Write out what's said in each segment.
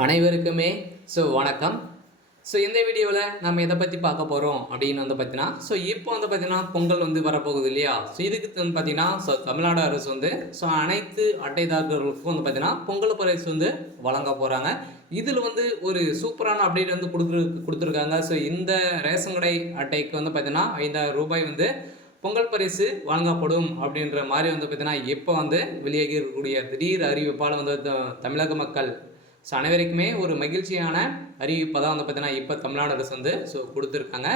அனைவருக்குமே வணக்கம். இந்த வீடியோவில் நம்ம எதை பற்றி பார்க்க போகிறோம் அப்படின்னு பார்த்தீங்கன்னா, இப்போ பார்த்தீங்கன்னா பொங்கல் வரப்போகுது இல்லையா? இதுக்கு பார்த்தீங்கன்னா தமிழ்நாடு அரசு அனைத்து அட்டைதாரர்களுக்கும் பார்த்தீங்கன்னா பொங்கல் பரிசு வழங்க போகிறாங்க. இதில் ஒரு சூப்பரான அப்டேட் கொடுத்துருக்காங்க. இந்த ரேஷன் கடை அட்டைக்கு பார்த்தீங்கன்னா ரூ. 5,000 பொங்கல் பரிசு வழங்கப்படும் அப்படின்ற மாதிரி பார்த்தீங்கன்னா இப்போ வெளியாகி இருக்கக்கூடிய திடீர் அறிவிப்பால் தமிழக மக்கள் அனைவருக்குமே ஒரு மகிழ்ச்சியான அறிவிப்பை தான் பார்த்தீங்கன்னா இப்போ தமிழ்நாடு அரசு கொடுத்துருக்காங்க.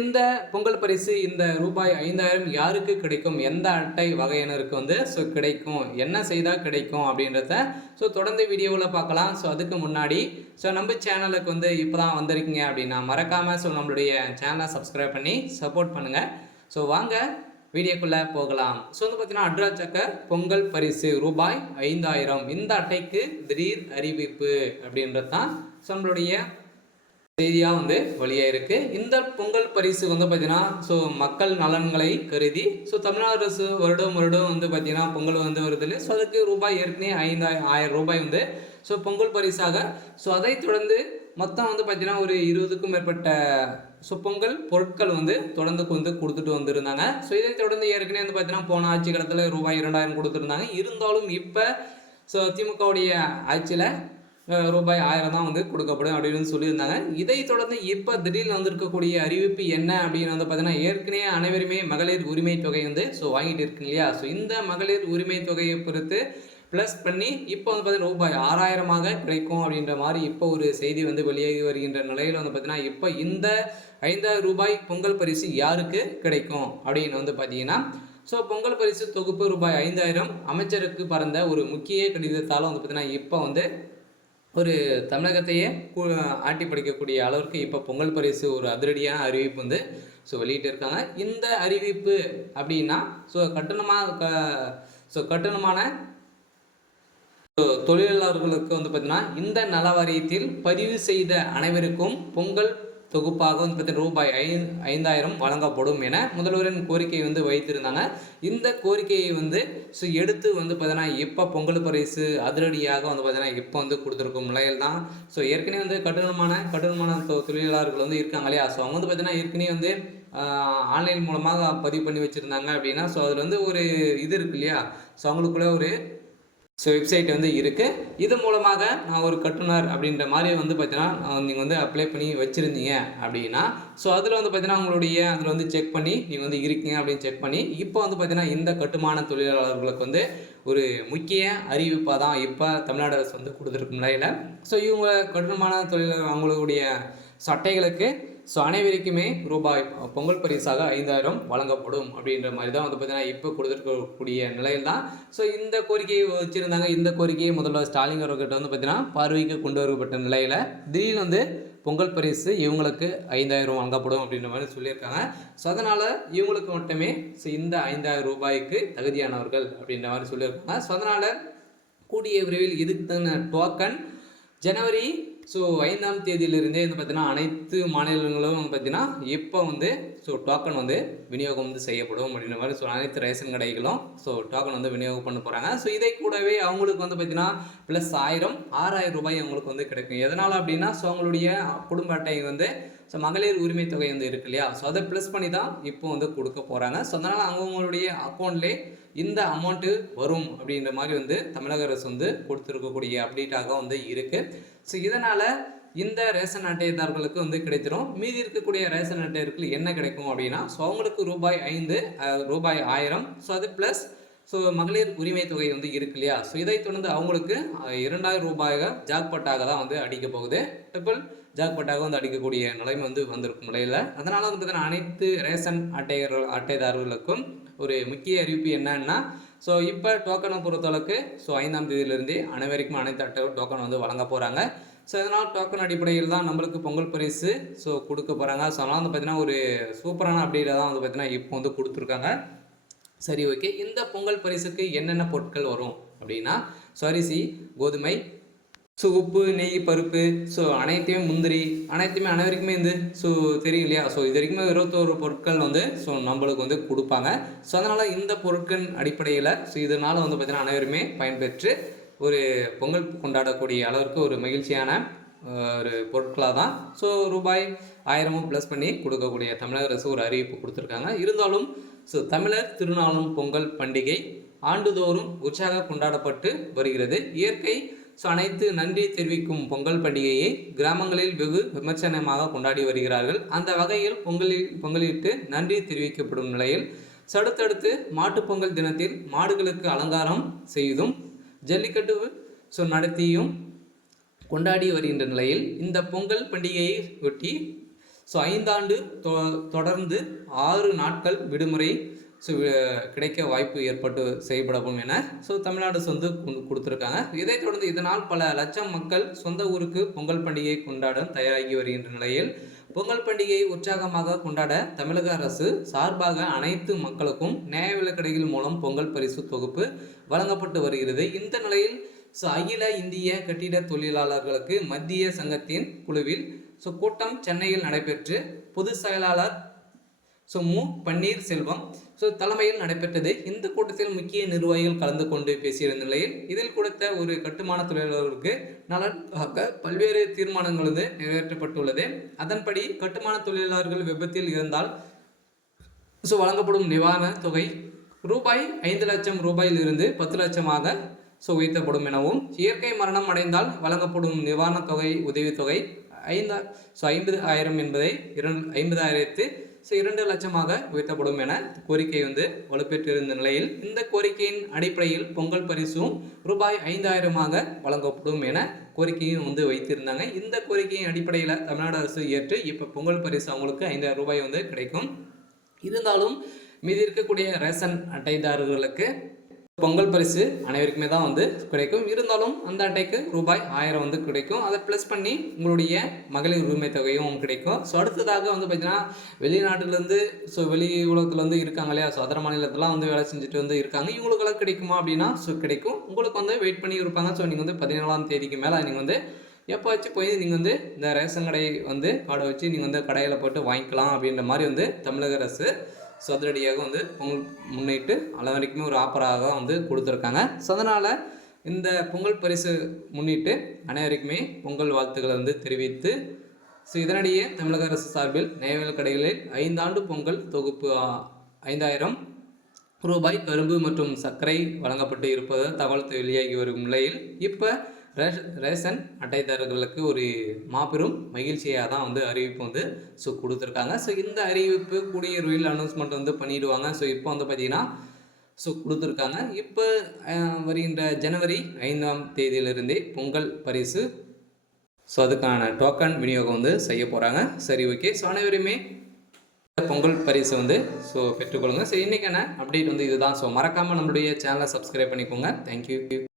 இந்த பொங்கல் பரிசு இந்த ரூபாய் 5,000 யாருக்கு கிடைக்கும், எந்த அட்டை வகையினருக்கு கிடைக்கும், என்ன செய்தால் கிடைக்கும் அப்படின்றத தொடர்ந்து வீடியோவில் பார்க்கலாம். அதுக்கு முன்னாடி நம்ம சேனலுக்கு இப்போ தான் வந்திருக்கீங்க அப்படின்னா மறக்காமல் நம்மளுடைய சேனலை சப்ஸ்கிரைப் பண்ணி சப்போர்ட் பண்ணுங்கள். வாங்க வீடியோக்குள்ளே போகலாம். பார்த்தீங்கன்னா அட்ராச்சக்க பொங்கல் பரிசு ரூபாய் 5,000 இந்த அட்டைக்கு திடீர் அறிவிப்பு அப்படின்றது தான் நம்மளுடைய செய்தியாக வெளியாக இருக்குது. இந்த பொங்கல் பரிசு பார்த்தீங்கன்னா மக்கள் நலன்களை கருதி தமிழ்நாடு அரசு வருடம் பார்த்தீங்கன்னா பொங்கல் வருது இல்லை. அதுக்கு ரூபாய் ஏற்கனவே 5,000 ரூபாய் பொங்கல் பரிசாக அதை தொடர்ந்து மொத்தம் பார்த்தீங்கன்னா ஒரு 20க்கும் மேற்பட்ட பொங்கல் பொருட்கள் தொடர்ந்து கொடுத்துட்டு வந்திருந்தாங்க. இதை தொடர்ந்து ஏற்கனவே பார்த்தீங்கன்னா போன ஆட்சி காலத்தில் ரூபாய் 2,000 கொடுத்துருந்தாங்க. இருந்தாலும் இப்போ திமுகவுடைய ஆட்சியில் ரூபாய் 1,000 தான் கொடுக்கப்படும் அப்படின்னு சொல்லியிருந்தாங்க. இதை தொடர்ந்து இப்போ திடீர்னு வந்திருக்கக்கூடிய அறிவிப்பு என்ன அப்படின்னு பார்த்தீங்கன்னா, ஏற்கனவே அனைவருமே மகளிர் உரிமை தொகை வாங்கிட்டு இருக்கு இல்லையா? இந்த மகளிர் உரிமை தொகையை பொறுத்து ப்ளஸ் பண்ணி இப்போ பார்த்தீங்கன்னா ரூபாய் 6,000 கிடைக்கும் அப்படின்ற மாதிரி இப்போ ஒரு செய்தி வெளியாகி வருகின்ற நிலையில் பார்த்தீங்கன்னா இப்போ இந்த 5,000 ரூபாய் பொங்கல் பரிசு யாருக்கு கிடைக்கும் அப்படின்னு பார்த்தீங்கன்னா பொங்கல் பரிசு தொகுப்பு ரூபாய் 5,000 அமைச்சருக்கு பறந்த ஒரு முக்கிய கடிதத்தால் பார்த்தீங்கன்னா இப்போ ஒரு தமிழகத்தையே ஆட்டி படிக்கக்கூடிய அளவிற்கு இப்போ பொங்கல் பரிசு ஒரு அதிரடியான அறிவிப்பு வெளியிட்டு இருக்காங்க. இந்த அறிவிப்பு அப்படின்னா கட்டணமான தொழிலாளர்களுக்கு பார்த்தீங்கன்னா இந்த நல வாரியத்தில் பதிவு செய்த அனைவருக்கும் பொங்கல் தொகுப்பாக பார்த்தீங்கன்னா ரூபாய் 5,000 வழங்கப்படும் என முதல்வரின் கோரிக்கை வைத்திருந்தாங்க. இந்த கோரிக்கையை எடுத்து பார்த்தீங்கன்னா இப்போ பொங்கல் பரிசு அதிரடியாக பார்த்தீங்கன்னா இப்போ கொடுத்துருக்கும் நிலையில் தான் ஏற்கனவே கட்டணமான தொழிலாளர்கள் இருக்காங்க இல்லையா? அவங்க பார்த்தீங்கன்னா ஏற்கனவே ஆன்லைன் மூலமாக பதிவு பண்ணி வச்சுருந்தாங்க அப்படின்னா அதில் ஒரு இது இருக்கு இல்லையா? அவங்களுக்குள்ள ஒரு வெப்சைட் இருக்குது. இது மூலமாக நான் ஒரு கட்டுனர் அப்படின்ற மாதிரி பார்த்தீங்கன்னா நீங்கள் அப்ளை பண்ணி வச்சுருந்தீங்க அப்படின்னா அதில் பார்த்தீங்கன்னா உங்களுடைய அதில் செக் பண்ணி நீங்கள் இருக்கீங்க அப்படின்னு செக் பண்ணி இப்போ பார்த்தீங்கன்னா இந்த கட்டுமான தொழிலாளர்களுக்கு ஒரு முக்கிய அறிவிப்பாக தான் இப்போ தமிழ்நாடு அரசு கொடுத்துருக்கும் நிலையில் இவங்க கட்டுமான தொழிலாளர் அவங்களுடைய சட்டைகளுக்கு அனைவருக்குமே ரூபாய் பொங்கல் பரிசாக 5,000 வழங்கப்படும் அப்படின்ற மாதிரி தான் பார்த்தீங்கன்னா இப்போ கொடுத்துருக்கக்கூடிய நிலையில் தான் இந்த கோரிக்கையை வச்சுருந்தாங்க. இந்த கோரிக்கையை முதல்வர் ஸ்டாலின் அவர்கிட்ட பார்த்தீங்கன்னா பார்வைக்கு கொண்டு வரப்பட்ட நிலையில் திடீர்னு பொங்கல் பரிசு இவங்களுக்கு 5,000 வழங்கப்படும் அப்படின்ற மாதிரி சொல்லியிருக்காங்க. அதனால் இவங்களுக்கு மட்டுமே இந்த 5,000 ரூபாய்க்கு தகுதியானவர்கள் அப்படின்ற மாதிரி சொல்லியிருக்காங்க. அதனால் கூடிய விரைவில் இதுக்கு டோக்கன் ஜனவரி 5ஆம் தேதியிலிருந்தே பார்த்தீங்கன்னா அனைத்து மாநிலங்களும் பார்த்தீங்கன்னா இப்போ டோக்கன் விநியோகம் செய்யப்படும் அப்படின்ற மாதிரி அனைத்து ரேஷன் கடைகளும் டோக்கன் விநியோகம் பண்ண போகிறாங்க. இதை கூடவே அவங்களுக்கு பார்த்தீங்கன்னா ப்ளஸ் 6,000 ரூபாய் அவங்களுக்கு கிடைக்கும். எதனால் அப்படின்னா அவங்களுடைய குடும்ப அட்டை மகளிர் உரிமை தொகை இருக்கு இல்லையா? அதை ப்ளஸ் பண்ணி தான் இப்போ கொடுக்க போகிறாங்க. அதனால் அவங்களுடைய அக்கௌண்ட்லேயே இந்த அமௌண்ட்டு வரும் அப்படின்ற மாதிரி தமிழக அரசு கொடுத்துருக்கக்கூடிய அப்டேட்டாக இருக்குது. இதனால் இந்த ரேஷன் அட்டைதாரர்களுக்கு கிடைத்திரும். மீதி இருக்கக்கூடிய ரேஷன் அட்டைகளுக்கு என்ன கிடைக்கும் அப்படின்னா அவங்களுக்கு ரூபாய் 1,000 அது ப்ளஸ் மகளிர் உரிமை தொகை இருக்கு இல்லையா? இதை தொடர்ந்து அவங்களுக்கு 2,000 ரூபாயாக ஜாக்பாட்டாக தான் அடிக்க போகுது. ட்ரிபிள் ஜாக்பாட்டாக அடிக்கக்கூடிய நிலைமை வந்திருக்கும் நிலையில் அதனால் பார்த்தீங்கன்னா அனைத்து ரேஷன் அட்டைதாரர்களுக்கும் ஒரு முக்கிய அறிவிப்பு என்னன்னா இப்போ டோக்கனை பொறுத்தளவுக்கு 5ஆம் தேதியிலிருந்தே அனைவருக்கும் அனைத்து அட்டைகளும் டோக்கன் வழங்க போகிறாங்க. இதனால் டோக்கன் அடிப்படையில் தான் நம்மளுக்கு பொங்கல் பரிசு கொடுக்க போகிறாங்க. அதனால் பார்த்தீங்கன்னா ஒரு சூப்பரான அப்டேட்டாக தான் பார்த்தீங்கன்னா இப்போ கொடுத்துருக்காங்க. சரி, ஓகே. இந்த பொங்கல் பரிசுக்கு என்னென்ன பொருட்கள் வரும் அப்படின்னா அரிசி, கோதுமை, உப்பு, நெய், பருப்பு அனைத்தையுமே முந்திரி அனைத்துமே அனைவருக்குமே தெரியும் இல்லையா? இது வரைக்குமே 21 பொருட்கள் நம்மளுக்கு கொடுப்பாங்க. அதனால் இந்த பொருட்கள் அடிப்படையில் இதனால் பார்த்தீங்கன்னா அனைவருமே பயன்பெற்று ஒரு பொங்கல் கொண்டாடக்கூடிய அளவிற்கு ஒரு மகிழ்ச்சியான ஒரு பொருட்களாக தான் ஸோ ரூபாய் 1000 ப்ளஸ் பண்ணி கொடுக்கக்கூடிய தமிழக அரசு ஒரு அறிவிப்பு கொடுத்துருக்காங்க. இருந்தாலும் ஸோ தமிழர் திருநாளும் பொங்கல் பண்டிகை ஆண்டுதோறும் உற்சாக கொண்டாடப்பட்டு வருகிறது. இயற்கை ஸோ அனைத்து நன்றி தெரிவிக்கும் பொங்கல் பண்டிகையை கிராமங்களில் வெகு விமர்சனமாக கொண்டாடி வருகிறார்கள். அந்த வகையில் பொங்கலிட்டு நன்றி தெரிவிக்கப்படும் நிலையில் அடுத்தடுத்து மாட்டுப்பொங்கல் தினத்தில் மாடுகளுக்கு அலங்காரம் செய்தும் ஜல்லிக்கட்டு ஸோ நடத்தியும் கொண்டாடி வருகின்ற நிலையில் இந்த பொங்கல் பண்டிகையை ஒட்டி ஸோ 5 ஆண்டு தொடர்ந்து 6 நாட்கள் விடுமுறை ஸோ கிடைக்க வாய்ப்பு ஏற்பட்டு செய்யப்படும் என ஸோ தமிழ்நாடு அரசு வந்து கொடுத்துருக்காங்க. இதைத் தொடர்ந்து இதனால் பல லட்சம் மக்கள் சொந்த ஊருக்கு பொங்கல் பண்டிகை கொண்டாட தயாராகி வருகின்ற நிலையில் பொங்கல் பண்டிகையை உற்சாகமாக கொண்டாட தமிழக அரசு சார்பாக அனைத்து மக்களுக்கும் நியாய விலைக்கடைகள் மூலம் பொங்கல் பரிசு தொகுப்பு வழங்கப்பட்டு வருகிறது. இந்த நிலையில் ஸோ அகில இந்திய கட்டிட தொழிலாளர்களுக்கு மத்திய சங்கத்தின் குழுவில் ஸோ கூட்டம் சென்னையில் நடைபெற்று பொதுச் செயலாளர் ஸோ மு பன்னீர்செல்வம் ஸோ தலைமையில் நடைபெற்றது. இந்த கூட்டத்தில் முக்கிய நிர்வாகிகள் கலந்து கொண்டு பேசியிருந்த நிலையில் இதில் கொடுத்த ஒரு கட்டுமான தொழிலாளர்களுக்கு நலனுக்காக பல்வேறு தீர்மானங்கள் நிறைவேற்றப்பட்டுள்ளது. அதன்படி கட்டுமான தொழிலாளர்கள் விபத்தில் இருந்தால் ஸோ வழங்கப்படும் நிவாரண தொகை ரூபாய் 5 லட்சம் ரூபாயிலிருந்து 10 லட்சமாக ஸோ உயர்த்தப்படும் எனவும், இயற்கை மரணம் அடைந்தால் வழங்கப்படும் நிவாரண தொகை உதவித்தொகை 50,000 என்பதை 50,000 2 லட்சமாக உயர்த்தப்படும் என கோரிக்கை வலுப்பெற்றிருந்த நிலையில் இந்த கோரிக்கையின் அடிப்படையில் பொங்கல் பரிசும் ரூபாய் 5,000 வழங்கப்படும் என கோரிக்கையும் வைத்திருந்தாங்க. இந்த கோரிக்கையின் அடிப்படையில் தமிழ்நாடு அரசு ஏற்று இப்போ பொங்கல் பரிசு அவங்களுக்கு 5,000 ரூபாய் கிடைக்கும். இருந்தாலும் மீதி இருக்கக்கூடிய ரேஷன் அட்டைதாரர்களுக்கு பொங்கல் பரிசு அனைவருக்குமே தான் கிடைக்கும். இருந்தாலும் அந்த அட்டைக்கு ரூபாய் 1000 கிடைக்கும். அதை ப்ளஸ் பண்ணி உங்களுடைய மகளிர் உரிமை தொகையும் கிடைக்கும். ஸோ அடுத்ததாக பார்த்தீங்கன்னா வெளிநாட்டிலேருந்து ஸோ வெளி உலகத்தில் இருக்காங்க இல்லையா, ஸோ அதர் மாநிலத்திலாம் வேலை செஞ்சுட்டு இருக்காங்க. இவங்களுக்கெல்லாம் கிடைக்குமா அப்படின்னா ஸோ கிடைக்கும். உங்களுக்கு வெயிட் பண்ணி இருப்பாங்க. ஸோ நீங்கள் 14ஆம் தேதிக்கு மேலே நீங்கள் எப்போச்சு போய் நீங்கள் இந்த ரேஷன் கடை கார்டை வச்சு நீங்கள் கடையில் போட்டு வாங்கிக்கலாம் அப்படின்ற மாதிரி தமிழக அரசு ஸோ அதிரடியாக பொங்கல் முன்னிட்டு அனைவருக்குமே ஒரு ஆஃபராக கொடுத்துருக்காங்க. ஸோ அதனால் இந்த பொங்கல் பரிசு முன்னிட்டு அனைவருக்குமே பொங்கல் வாழ்த்துக்களை தெரிவித்து ஸோ இதனிடையே தமிழக அரசு சார்பில் நியாய கடைகளில் 5 ஆண்டு பொங்கல் தொகுப்பு 5,000 ரூபாய் கரும்பு மற்றும் சர்க்கரை வழங்கப்பட்டு இருப்பது தகவல் வெளியாகி வரும் நிலையில் இப்போ ரேஷன் அட்டைதாரர்களுக்கு ஒரு மாபெரும் மகிழ்ச்சியாக தான் அறிவிப்பு ஸோ கொடுத்துருக்காங்க. ஸோ இந்த அறிவிப்பு கூடிய விரைவில் அனௌன்ஸ்மெண்ட் பண்ணிடுவாங்க. ஸோ இப்போ பார்த்தீங்கன்னா ஸோ கொடுத்துருக்காங்க. இப்போ வருகின்ற ஜனவரி 5ஆம் தேதியிலிருந்தே பொங்கல் பரிசு ஸோ அதுக்கான டோக்கன் விநியோகம் செய்ய போகிறாங்க. சரி, ஓகே. ஸோ அனைவருமே பொங்கல் பரிசு ஸோ பெற்றுக்கொள்ளுங்க. ஸோ இன்றைக்கான அப்டேட் இதுதான். ஸோ மறக்காமல் நம்மளுடைய சேனலை சப்ஸ்கிரைப் பண்ணிக்கோங்க. தேங்க்யூ.